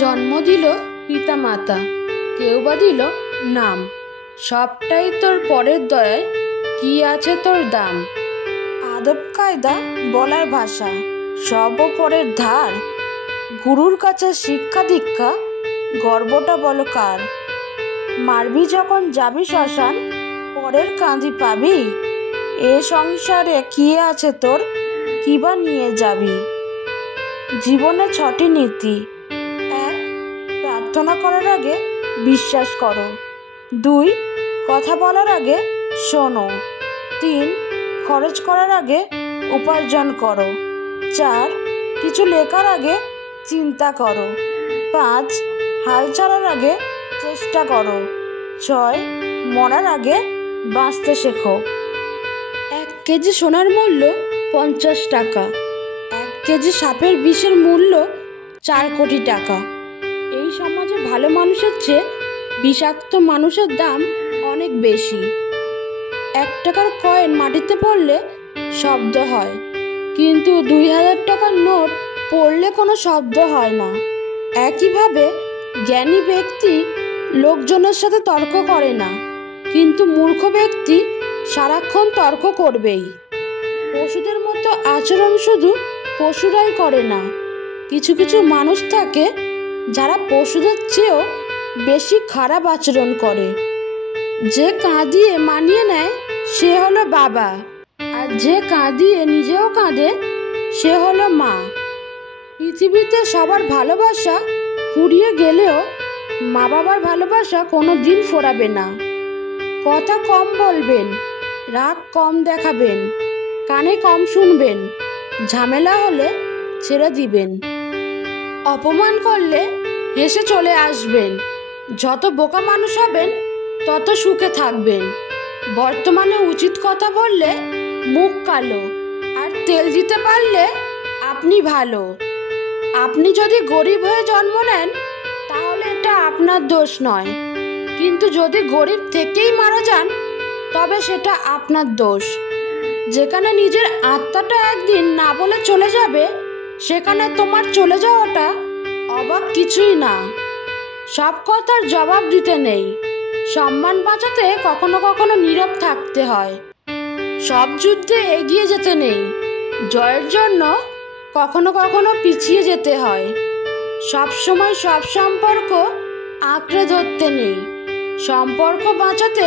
জন্ম দিল পিতামাতা, কেউ বা দিল নাম, সবটাই তোর পরের দয়ায়, কি আছে তোর দাম। আদব কায়দা বলার ভাষা, সব পরের ধার, গুরুর কাছে শিক্ষা দীক্ষা, গর্বটা বলো কার। মারবি যখন যাবি শ্মশান, পরের কাঁদি পাবি, এ সংসারে কি আছে তোর, কি বা নিয়ে যাবি। জীবনে 6টি নীতি। 1. প্রার্থনা করার আগে বিশ্বাস করো। 2. কথা বলার আগে শোনো। 3. খরচ করার আগে উপার্জন করো। 4. কিছু লেখার আগে চিন্তা করো। 5. হাল ছাড়ার আগে চেষ্টা করো। 6. মরার আগে বাঁচতে শেখো। 1 কেজি সোনার মূল্য 50 টাকা। 1 কেজি সাপের বিষের মূল্য 4 কোটি টাকা। এই সমাজে ভালো মানুষের চেয়ে বিষাক্ত মানুষের দাম অনেক বেশি। 1 টাকার কয়েন মাটিতে পড়লে শব্দ হয়, কিন্তু 2000 টাকার নোট পড়লে কোনো শব্দ হয় না। একইভাবে জ্ঞানী ব্যক্তি লোকজনের সাথে তর্ক করে না, কিন্তু মূর্খ ব্যক্তি সারাক্ষণ তর্ক করবেই। পশুদের মতো আচরণ শুধু পশুরাই করে না, কিছু কিছু মানুষ থাকে যারা পশুদের চেয়েও বেশি খারাপ আচরণ করে। যে কাঁদিয়ে মানিয়ে নেয় সে হলো বাবা, আর যে কাঁদিয়ে নিজেও কাঁদে সে হলো মা। পৃথিবীতে সবার ভালোবাসা ফুরিয়ে গেলেও মা বাবার ভালোবাসা কোনো দিন ফোরাবে না। কথা কম বলবেন, রাগ কম দেখাবেন, কানে কম শুনবেন, ঝামেলা হলে ছেড়ে দিবেন। অপমান করলে হেসে চলে আসবেন। যত বোকা মানুষ হবেন তত সুখে থাকবেন। বর্তমানে উচিত কথা বললে মুখ কালো, আর তেল দিতে পারলে আপনি ভালো। আপনি যদি গরিব হয়ে জন্ম নেন তাহলে এটা আপনার দোষ নয়, কিন্তু যদি গরিব থেকেই মারা যান তবে সেটা আপনার দোষ। যেখানে নিজের আত্মাটা একদিন না বলে চলে যাবে, সেখানে তোমার চলে যাওয়াটা অবাক কিছুই না। সব কথার জবাব দিতে নেই, সম্মান বাঁচাতে কখনো কখনো নীরব থাকতে হয়। সব যুদ্ধে এগিয়ে যেতে নেই, জয়ের জন্য কখনো কখনো পিছিয়ে যেতে হয়। সব সময় সব সম্পর্ক আঁকড়ে ধরতে নেই, সম্পর্ক বাঁচাতে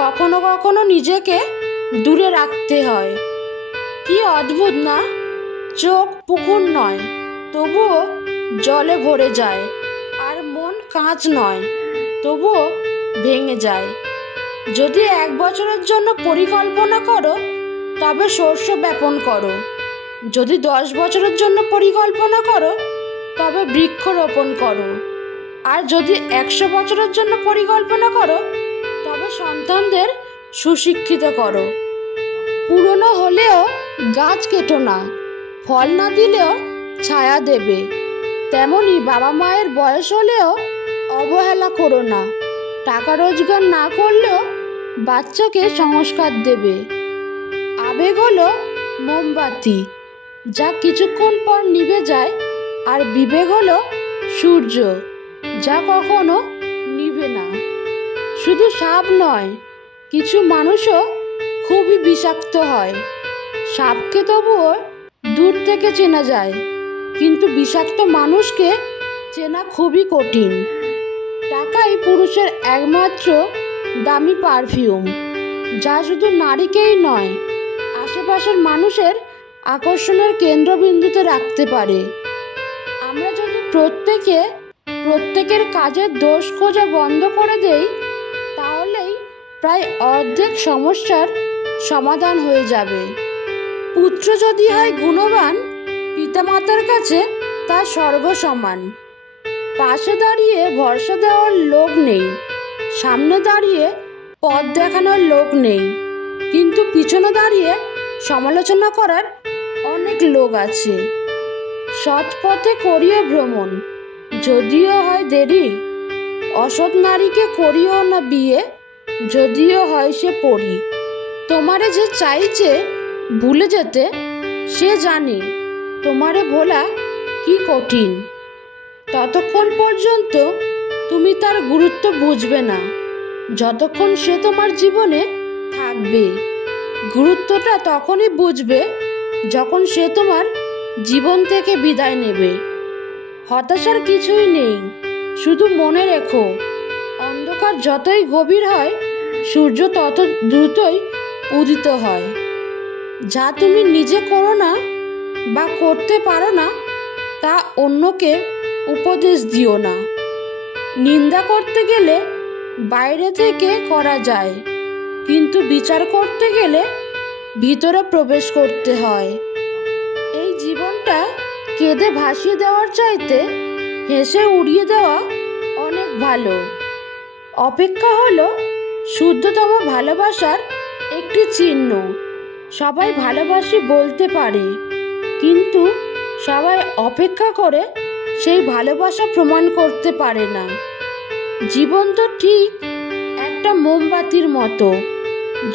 কখনো কখনো নিজেকে দূরে রাখতে হয়। কি অদ্ভুত না, চোখ পুকুর নয় তবুও জলে ভরে যায়, আর মন কাঁচ নয় তবুও ভেঙে যায়। যদি 1 বছরের জন্য পরিকল্পনা করো তবে শস্য বপন করো, যদি 10 বছরের জন্য পরিকল্পনা করো তবে বৃক্ষরোপণ করো, আর যদি 100 বছরের জন্য পরিকল্পনা করো তবে সন্তানদের সুশিক্ষিত করো। পুরনো হলেও গাছ কেটো না, ফল না দিলেও ছায়া দেবে। তেমনি বাবা মায়ের বয়স হলেও অবহেলা করো না, টাকা রোজগার না করলেও বাচ্চাকে সংস্কার দেবে। আবেগ হলো মোমবাতি, যা কিছুক্ষণ পর নিভে যায়, আর বিবেক হলো সূর্য, যা কখনো নিভে না। শুধু সাপ নয়, কিছু মানুষও খুবই বিষাক্ত হয়। সাপকে তবুও দূর থেকে চেনা যায়, কিন্তু বিষাক্ত মানুষকে চেনা খুবই কঠিন। টাকাই পুরুষের একমাত্র দামি পারফিউম, যা শুধু নারীকেই নয়, আশেপাশের মানুষের আকর্ষণের কেন্দ্রবিন্দুতে রাখতে পারে। আমরা যদি প্রত্যেকের কাজের দোষ খোঁজা বন্ধ করে দেই, তাহলেই প্রায় অর্ধেক সমস্যার সমাধান হয়ে যাবে। পুত্র যদি হয় গুণবান, পিতামাতার কাছে তার স্বর্গ সমান। পাশে দাঁড়িয়ে ভরসা দেওয়ার লোক নেই, সামনে দাঁড়িয়ে পথ দেখানোর লোক নেই, কিন্তু পিছনে দাঁড়িয়ে সমালোচনা করার অনেক লোক আছে। সৎ পথে করিও ভ্রমণ, যদিও হয় দেরি। অসৎ নারীকে করিও না বিয়ে, যদিও হয় সে পরী। তোমারে যে চাইছে ভুলে যেতে, সে জানে তোমারে ভোলা কি কঠিন। ততক্ষণ পর্যন্ত তুমি তার গুরুত্ব বুঝবে না, যতক্ষণ সে তোমার জীবনে থাকবে। গুরুত্বটা তখনই বুঝবে যখন সে তোমার জীবন থেকে বিদায় নেবে। হতাশার কিছুই নেই, শুধু মনে রেখো, অন্ধকার যতই গভীর হয়, সূর্য তত দ্রুতই উদিত হয়। যা তুমি নিজে করো না বা করতে পারো না, তা অন্যকে উপদেশ দিও না। নিন্দা করতে গেলে বাইরে থেকে করা যায়, কিন্তু বিচার করতে গেলে ভিতরে প্রবেশ করতে হয়। এই জীবনটা কেঁদে ভাসিয়ে দেওয়ার চাইতে হেসে উড়িয়ে দেওয়া অনেক ভালো। অপেক্ষা হলো শুদ্ধতম ভালোবাসার একটি চিহ্ন। সবাই ভালোবাসি বলতে পারে, কিন্তু সবাই অপেক্ষা করে সেই ভালোবাসা প্রমাণ করতে পারে না। জীবন তো ঠিক একটা মোমবাতির মতো,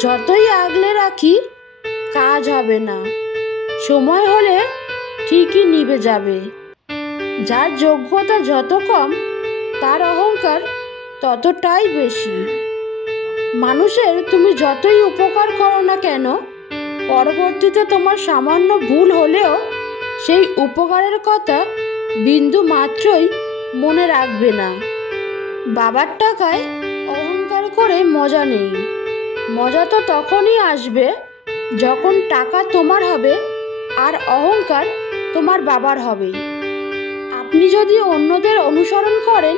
যতই আগলে রাখি কাজ হবে না, সময় হলে ঠিকই নিভে যাবে। যার যোগ্যতা যত কম, তার অহংকার ততটাই বেশি। মানুষের তুমি যতই উপকার করো না কেন, পরবর্তীতে তোমার সামান্য ভুল হলেও সেই উপকারের কথা বিন্দু মাত্রই মনে রাখবে না। বাবার টাকায় অহংকার করে মজা নেই। মজা তো তখনই আসবে যখন টাকা তোমার হবে আর অহংকার তোমার বাবার হবে। আপনি যদি অন্যদের অনুসরণ করেন,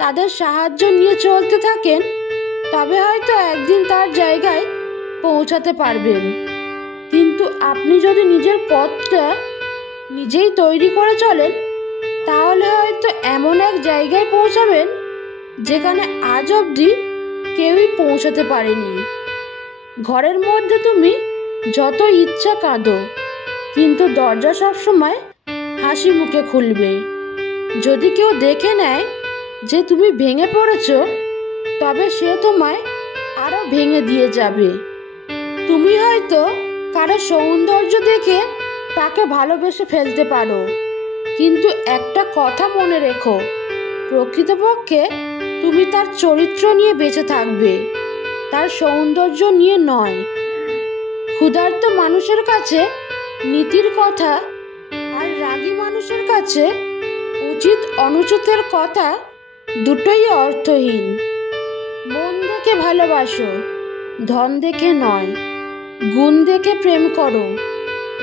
তাদের সাহায্য নিয়ে চলতে থাকেন, তবে হয়তো একদিন তার জায়গায় পৌঁছাতে পারবেন। কিন্তু আপনি যদি নিজের পথটা নিজেই তৈরি করে চলেন, তাহলে হয়তো এমন এক জায়গায় পৌঁছাবেন যেখানে আজ অবধি কেউই পৌঁছাতে পারেনি। ঘরের মধ্যে তুমি যত ইচ্ছা কাঁদো, কিন্তু দরজা সবসময় হাসি মুখে খুলবে। যদি কেউ দেখে নেয় যে তুমি ভেঙে পড়েছ, তবে সে তোমায় আরো ভেঙে দিয়ে যাবে। তুমি হয়তো কারো সৌন্দর্য দেখে তাকে ভালোবেসে ফেলতে পারো, কিন্তু একটা কথা মনে রেখো, প্রকৃতপক্ষে তুমি তার চরিত্র নিয়ে বেঁচে থাকবে, তার সৌন্দর্য নিয়ে নয়। ক্ষুধার্ত মানুষের কাছে নীতির কথা, আর রাগী মানুষের কাছে উচিত অনুচিতের কথা দুটোই অর্থহীন। মন দেখে ভালোবাসো, ধন দেখে নয়। গুণ দেখে প্রেম করো,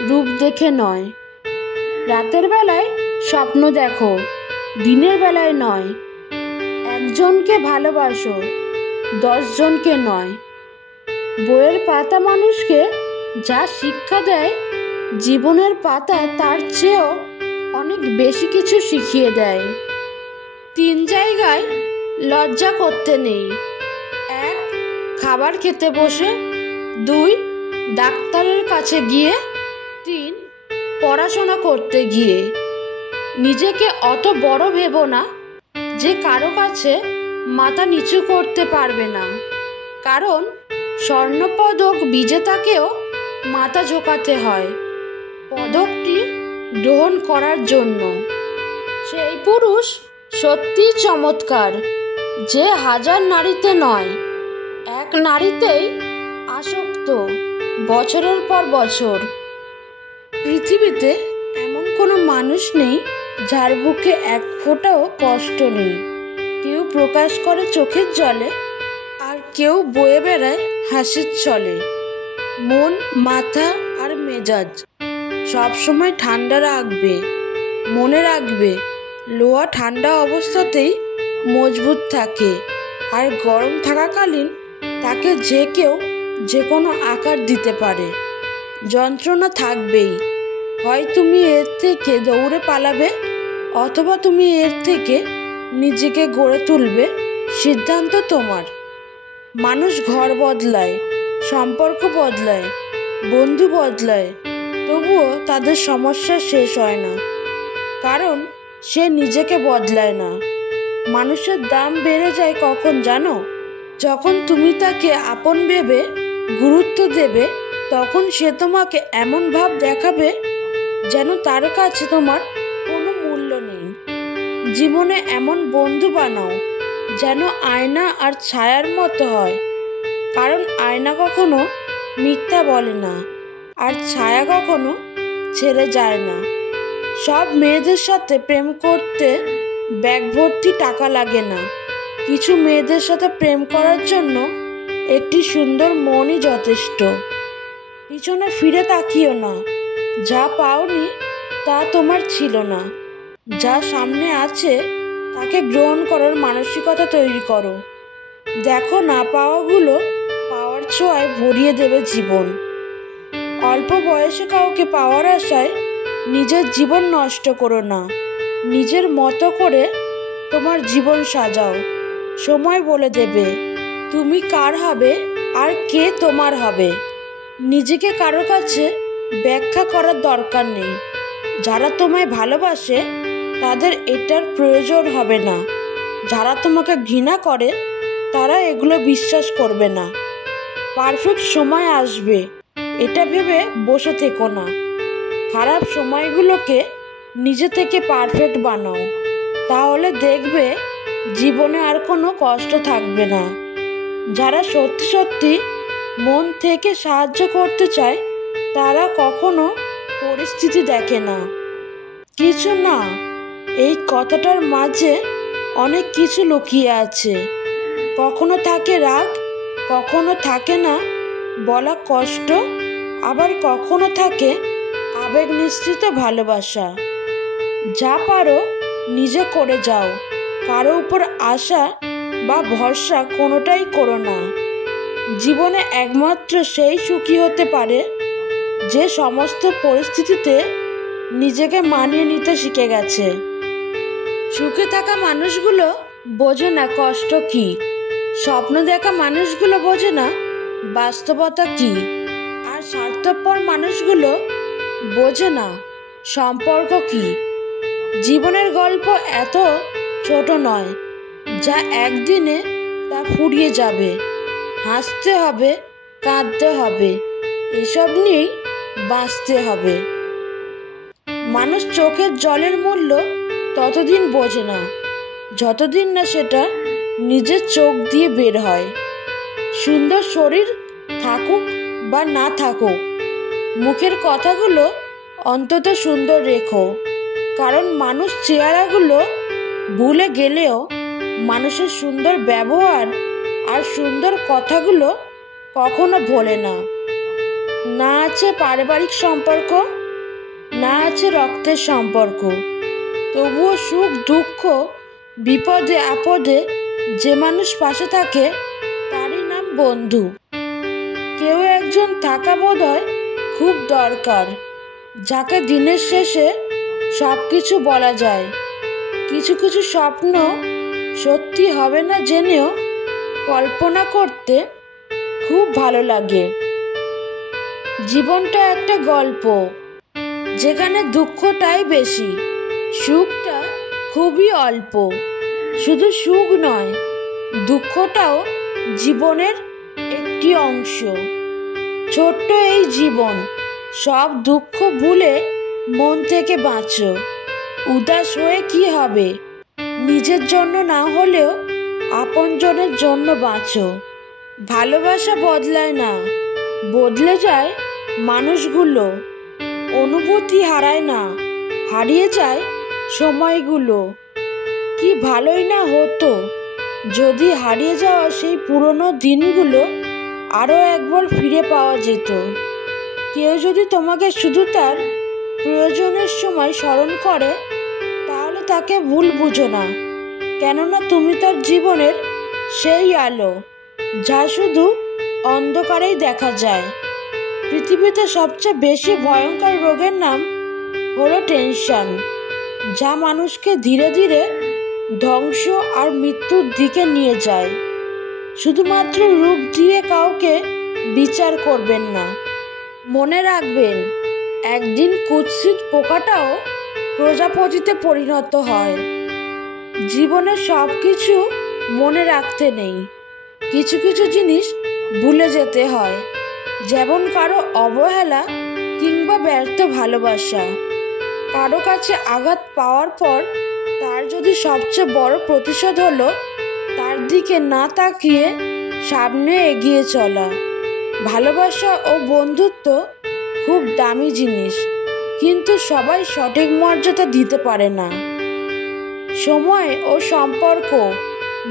রূপ দেখে নয়। রাতের বেলায় স্বপ্ন দেখো, দিনের বেলায় নয়। একজনকে ভালোবাসো, 10 জনকে নয়। বইয়ের পাতা মানুষকে যা শিক্ষা দেয়, জীবনের পাতা তার চেয়েও অনেক বেশি কিছু শিখিয়ে দেয়। 3 জায়গায় লজ্জা করতে নেই। 1, খাবার খেতে বসে। 2, ডাক্তারের কাছে গিয়ে। 3, পড়াশোনা করতে গিয়ে। নিজেকে অত বড় ভেবো না যে কারো কাছে মাথা নিচু করতে পারবে না, কারণ স্বর্ণপদক বিজেতাকেও মাথা ঝোঁকাতে হয় পদকটি গ্রহণ করার জন্য। সেই পুরুষ সত্যিই চমৎকার যে 1000 নারীতে নয়, এক নারীতেই আসক্ত বছরের পর বছর। পৃথিবীতে এমন কোনো মানুষ নেই যার বুকে এক ফোঁটাও কষ্ট নেই। কেউ প্রকাশ করে চোখের জলে, আর কেউ বয়ে বেড়ায় হাসির ছলে। মন, মাথা আর মেজাজ সবসময় ঠান্ডা রাখবে। মনে রাখবে, লোহা ঠান্ডা অবস্থাতেই মজবুত থাকে, আর গরম থাকাকালীন তাকে যে কেউ যে কোনো আকার দিতে পারে। যন্ত্রণা থাকবেই, হয় তুমি এর থেকে দৌড়ে পালাবে, অথবা তুমি এর থেকে নিজেকে গড়ে তুলবে। সিদ্ধান্ত তোমার। মানুষ ঘর বদলায়, সম্পর্ক বদলায়, বন্ধু বদলায়, তবুও তাদের সমস্যা শেষ হয় না, কারণ সে নিজেকে বদলায় না। মানুষের দাম বেড়ে যায় কখন জানো? যখন তুমি তাকে আপন ভেবে গুরুত্ব দেবে, তখন সে তোমাকে এমন ভাব দেখাবে যেন তার কাছে তোমার কোনো মূল্য নেই। জীবনে এমন বন্ধু বানাও যেন আয়না আর ছায়ার মতো হয়, কারণ আয়না কখনো মিথ্যা বলে না আর ছায়া কখনো ছেড়ে যায় না। সব মেয়েদের সাথে প্রেম করতে ব্যাগ ভর্তি টাকা লাগে না। কিছু মেয়েদের সাথে প্রেম করার জন্য একটি সুন্দর মনই যথেষ্ট। পিছনে ফিরে তাকিও না, যা পাওনি তা তোমার ছিল না। যা সামনে আছে তাকে গ্রহণ করার মানসিকতা তৈরি করো। দেখো, না পাওয়াগুলো পাওয়ার ছোঁয়ায় ভরিয়ে দেবে জীবন। অল্প বয়সে কাউকে পাওয়ার আশায় নিজের জীবন নষ্ট করো না। নিজের মতো করে তোমার জীবন সাজাও। সময় বলে দেবে তুমি কার হবে আর কে তোমার হবে। নিজেকে কারো কাছে ব্যাখ্যা করার দরকার নেই। যারা তোমায় ভালোবাসে তাদের এটার প্রয়োজন হবে না। যারা তোমাকে ঘৃণা করে তারা এগুলো বিশ্বাস করবে না। পারফেক্ট সময় আসবে এটা ভেবে বসে থেকো না। খারাপ সময়গুলোকে নিজে থেকে পারফেক্ট বানাও, তাহলে দেখবে জীবনে আর কোনো কষ্ট থাকবে না। যারা সত্যি সত্যি মন থেকে সাহায্য করতে চায় তারা কখনো পরিস্থিতি দেখে না। কিছু না, এই কথাটার মাঝে অনেক কিছু লুকিয়ে আছে। কখনো থাকে রাগ, কখনো থাকে না বলা কষ্ট, আবার কখনো থাকে আবেগ নিঃসৃত ভালোবাসা। যা পারো নিজে করে যাও, কারো উপর আশা বা ভরসা কোনোটাই করো না। জীবনে একমাত্র সেই সুখী হতে পারে যে সমস্ত পরিস্থিতিতে নিজেকে মানিয়ে নিতে শিখে গেছে। সুখে থাকা মানুষগুলো বোঝে না কষ্ট কি, স্বপ্ন দেখা মানুষগুলো বোঝে না বাস্তবতা কি, আর স্বার্থপর মানুষগুলো বোঝে না সম্পর্ক কি। জীবনের গল্প এত ছোট নয় যা একদিনে তা ফুরিয়ে যাবে। হাসতে হবে, কাঁদতে হবে, এসব নিয়েই বাঁচতে হবে। মানুষ চোখের জলের মূল্য ততদিন বোঝে না যতদিন না সেটা নিজের চোখ দিয়ে বের হয়। সুন্দর শরীর থাকুক বা না থাকুক, মুখের কথাগুলো অন্তত সুন্দর রেখো, কারণ মানুষ চেহারাগুলো ভুলে গেলেও মানুষের সুন্দর ব্যবহার আর সুন্দর কথাগুলো কখনো ভোলে না। না আছে পারিবারিক সম্পর্ক, না আছে রক্তের সম্পর্ক, তবুও সুখ দুঃখ বিপদে আপদে যে মানুষ পাশে থাকে তারই নাম বন্ধু। কেউ একজন থাকা বোধহয় খুব দরকার, যাকে দিনের শেষে সব কিছু বলা যায়। কিছু কিছু স্বপ্ন সত্যি হবে না জেনেও কল্পনা করতে খুব ভালো লাগে। জীবনটা একটা গল্প, যেখানে দুঃখটাই বেশি, সুখটা খুবই অল্প। শুধু সুখ নয়, দুঃখটাও জীবনের একটি অংশ। ছোট্ট এই জীবন, সব দুঃখ ভুলে মন থেকে বাঁচো। উদাস হয়ে কি হবে, নিজের জন্য না হলেও আপনজনের জন্য বাঁচো। ভালোবাসা বদলায় না, বদলে যায় মানুষগুলো। অনুভূতি হারায় না, হারিয়ে যায় সময়গুলো। কি ভালোই না হতো যদি হারিয়ে যাওয়া সেই পুরনো দিনগুলো আরও একবার ফিরে পাওয়া যেত। কেউ যদি তোমাকে শুধু তার প্রয়োজনের সময় স্মরণ করে তাহলে তাকে ভুল বুঝো না, কেননা তুমি তার জীবনের সেই আলো যা শুধু অন্ধকারেই দেখা যায়। পৃথিবীতে সবচেয়ে বেশি ভয়ঙ্কর রোগের নাম হলো টেনশন, যা মানুষকে ধীরে ধীরে ধ্বংস আর মৃত্যুর দিকে নিয়ে যায়। শুধুমাত্র রূপ দিয়ে কাউকে বিচার করবেন না। মনে রাখবেন, একদিন কুৎসিত পোকাটাও প্রজাপতিতে পরিণত হয়। জীবনে সব কিছু মনে রাখতে নেই, কিছু কিছু জিনিস ভুলে যেতে হয়, যেমন কারো অবহেলা কিংবা ব্যর্থ ভালোবাসা। কারো কাছে আঘাত পাওয়ার পর তার যদি সবচেয়ে বড় প্রতিশোধ হলো তার দিকে না তাকিয়ে সামনে এগিয়ে চলা। ভালোবাসা ও বন্ধুত্ব খুব দামি জিনিস, কিন্তু সবাই সঠিক মর্যাদা দিতে পারে না। সময় ও সম্পর্ক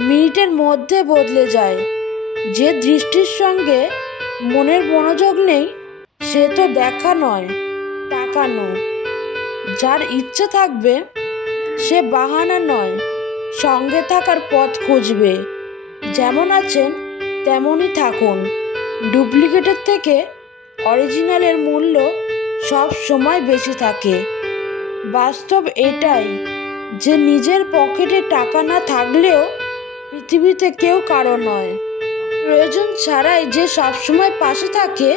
মিনিটের মধ্যে বদলে যায়। যে দৃষ্টির সঙ্গে মনের মনোযোগ নেই সে তো দেখা নয়, তাকানো। যার ইচ্ছে থাকবে সে বাহানা নয়, সঙ্গে থাকার পথ খুঁজবে। যেমন আছেন তেমনই থাকুন। ডুপ্লিকেটের থেকে অরিজিনালের মূল্য সব সময় বেশি থাকে। বাস্তব এটাই যে নিজের পকেটে টাকা না থাকলেও পৃথিবীতে কেউ কারো নয়। প্রয়োজন ছাড়াই যে সবসময় পাশে থাকে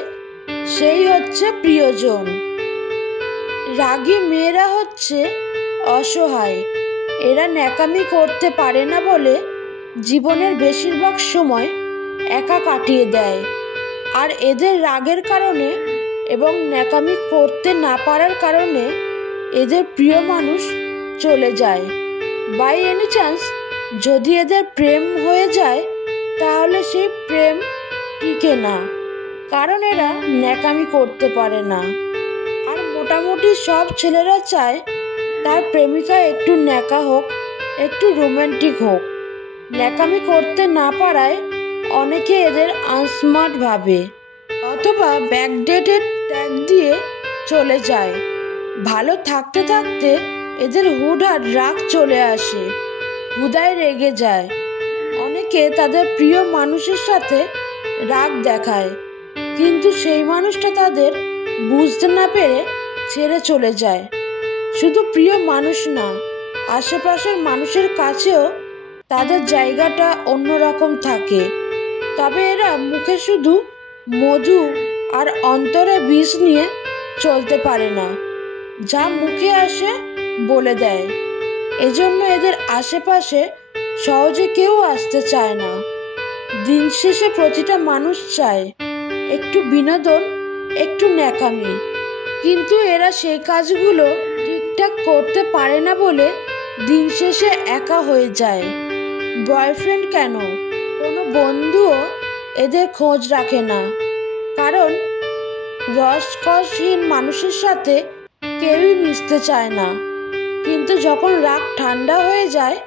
সেই হচ্ছে প্রিয়জন। রাগী মেয়েরা হচ্ছে অসহায়। এরা ন্যাকামি করতে পারে না বলে জীবনের বেশিরভাগ সময় একা কাটিয়ে দেয়। আর এদের রাগের কারণে এবং ন্যাকামি করতে না পারার কারণে এদের প্রিয় মানুষ চলে যায়। বাই এনি চান্স যদি এদের প্রেম হয়ে যায় তাহলে সেই প্রেম টিকে না, কারণ এরা ন্যাকামি করতে পারে না। আর মোটামুটি সব ছেলেরা চায় তার প্রেমিকা একটু ন্যাকা হোক, একটু রোমান্টিক হোক। ন্যাকামি করতে না পারায় অনেকে এদের আনস্মার্ট ভাবে অথবা ব্যাকডেটেড ট্যাগ দিয়ে চলে যায়। ভালো থাকতে থাকতে এদের হুটহাট রাগ চলে আসে, হুদায় রেগে যায়। অনেকে তাদের প্রিয় মানুষের সাথে রাগ দেখায়, কিন্তু সেই মানুষটা তাদের বুঝতে না পেরে ছেড়ে চলে যায়। শুধু প্রিয় মানুষ না, আশেপাশের মানুষের কাছেও তাদের জায়গাটা অন্যরকম থাকে। তবে এরা মুখে শুধু মধু আর অন্তরে বিষ নিয়ে চলতে পারে না, যা মুখে আসে বলে দেয়। এজন্য এদের আশেপাশে সহজে কেউ আসতে চায় না। দিন শেষে প্রতিটা মানুষ চায় একটু বিনোদন, একটু ন্যাকামি, কিন্তু এরা সেই কাজগুলো ঠিকঠাক করতে পারে না বলে দিন শেষে একা হয়ে যায়। বয়ফ্রেন্ড কেন, কোনো বন্ধুও এদের খোঁজ রাখে না, কারণ রসকসহীন মানুষের সাথে কেউই মিশতে চায় না। কিন্তু যখন রাগ ঠান্ডা হয়ে যায়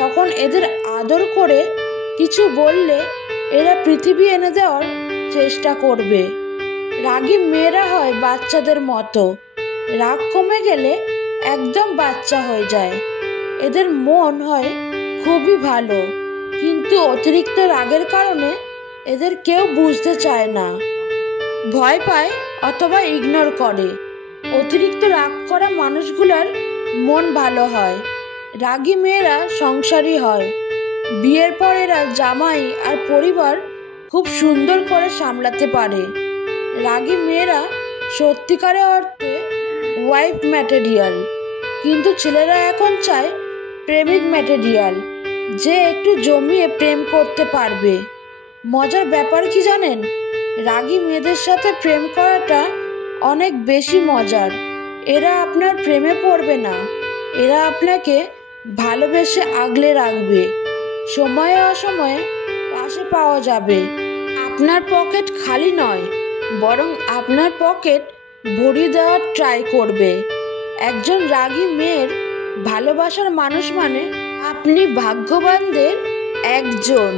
তখন এদের আদর করে কিছু বললে এরা পৃথিবী এনে দেওয়ার চেষ্টা করবে। রাগী মেয়েরা হয় বাচ্চাদের মতো, রাগ কমে গেলে একদম বাচ্চা হয়ে যায়। এদের মন হয় খুবই ভালো, কিন্তু অতিরিক্ত রাগের কারণে এদের কেউ বুঝতে চায় না, ভয় পায় অথবা ইগনোর করে। অতিরিক্ত রাগ করা মানুষগুলোর মন ভালো হয়। রাগী মেয়েরা সংসারী হয়। বিয়ের পর এরা জামাই আর পরিবার খুব সুন্দর করে সামলাতে পারে। রাগী মেয়েরা সত্যিকারের অর্থে ওয়াইফ ম্যাটেরিয়াল, কিন্তু ছেলেরা এখন চায় প্রেমিক ম্যাটেরিয়াল, যে একটু জমিয়ে প্রেম করতে পারবে। মজার ব্যাপার কি জানেন, রাগী মেয়েদের সাথে প্রেম করাটা অনেক বেশি মজার। এরা আপনার প্রেমে পড়বে না, এরা আপনাকে ভালোবেসে আগলে রাখবে। সময়ে অসময়ে পাশে পাওয়া যাবে। আপনার পকেট খালি নয়, বরং আপনার পকেট ভরিয়ে দেওয়ার ট্রাই করবে। একজন রাগী মেয়ের ভালোবাসার মানুষ মানে আপনি ভাগ্যবানদের একজন।